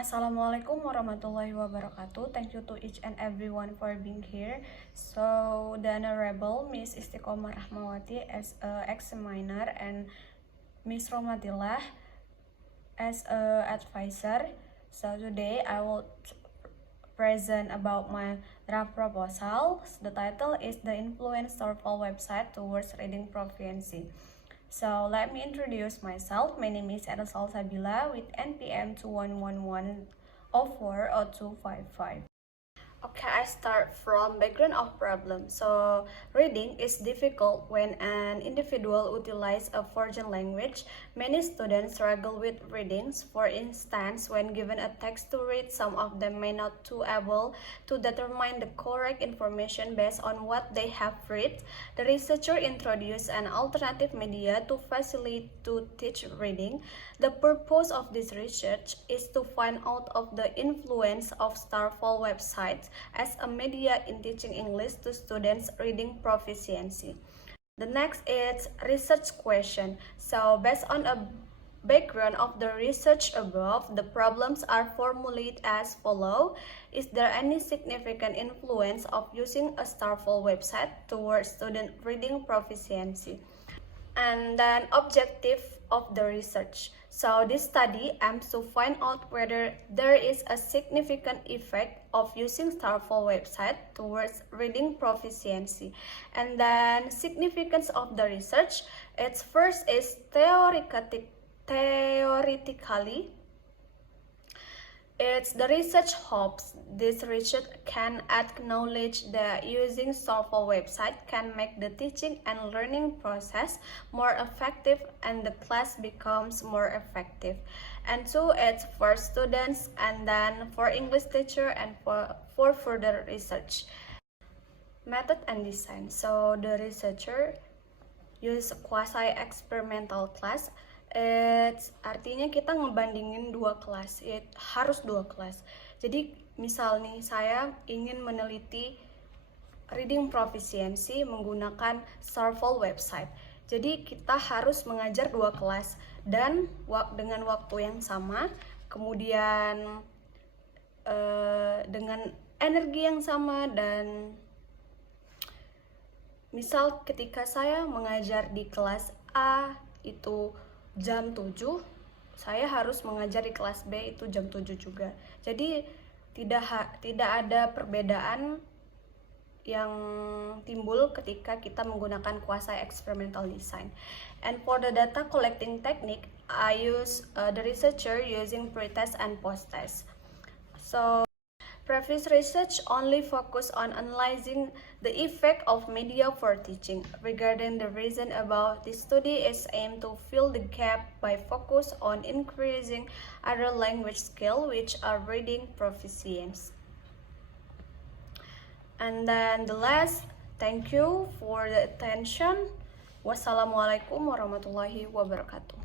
Assalamualaikum warahmatullahi wabarakatuh. Thank you to each and everyone for being here. So, the Honorable Miss Istiqomah Rahmawati as a examiner and Miss Romatillah as a advisor. So, today I will present about my draft proposal. The title is The Influence TOEFL Website Towards Reading Proficiency. So let me introduce myself. My name is Eda Salsabila with NPM 2111040255. Okay, I start from background of problem. So, reading is difficult when an individual utilizes a foreign language. Many students struggle with readings. For instance, when given a text to read, some of them may not be able to determine the correct information based on what they have read. The researcher introduced an alternative media to facilitate to teach reading. The purpose of this research is to find out of the influence of TOEFL websites as a media in teaching English to students' reading proficiency. The next is research question. So based on a background of the research above, the problems are formulated as follows. Is there any significant influence of using a TOEFL website towards student reading proficiency? And then objective of the research. So this study aims to find out whether there is a significant effect of using TOEFL website towards reading proficiency. And then significance of the research. Its first is theoretically. It's the research hopes this research can acknowledge that using TOEFL website can make the teaching and learning process more effective and the class becomes more effective. And two, it's for students and then for English teacher and for further research. Method and design. So the researcher use quasi-experimental class. Artinya kita ngebandingin dua kelas, harus dua kelas. Jadi misal nih saya ingin meneliti reading proficiency menggunakan TOEFL website. Jadi kita harus mengajar dua kelas dan dengan waktu yang sama, kemudian dengan energi yang sama. Dan misal ketika saya mengajar di kelas A itu jam 7, saya harus mengajar di kelas B itu jam 7 juga. Jadi tidak ada perbedaan yang timbul ketika kita menggunakan quasi-experimental design. And for the data collecting technique, I use the researcher using pre-test and post-test. So previous research only focused on analyzing the effect of media for teaching. Regarding the reason about this study is aimed to fill the gap by focus on increasing other language skills which are reading proficiency. And then the last, thank you for the attention. Wassalamualaikum warahmatullahi wabarakatuh.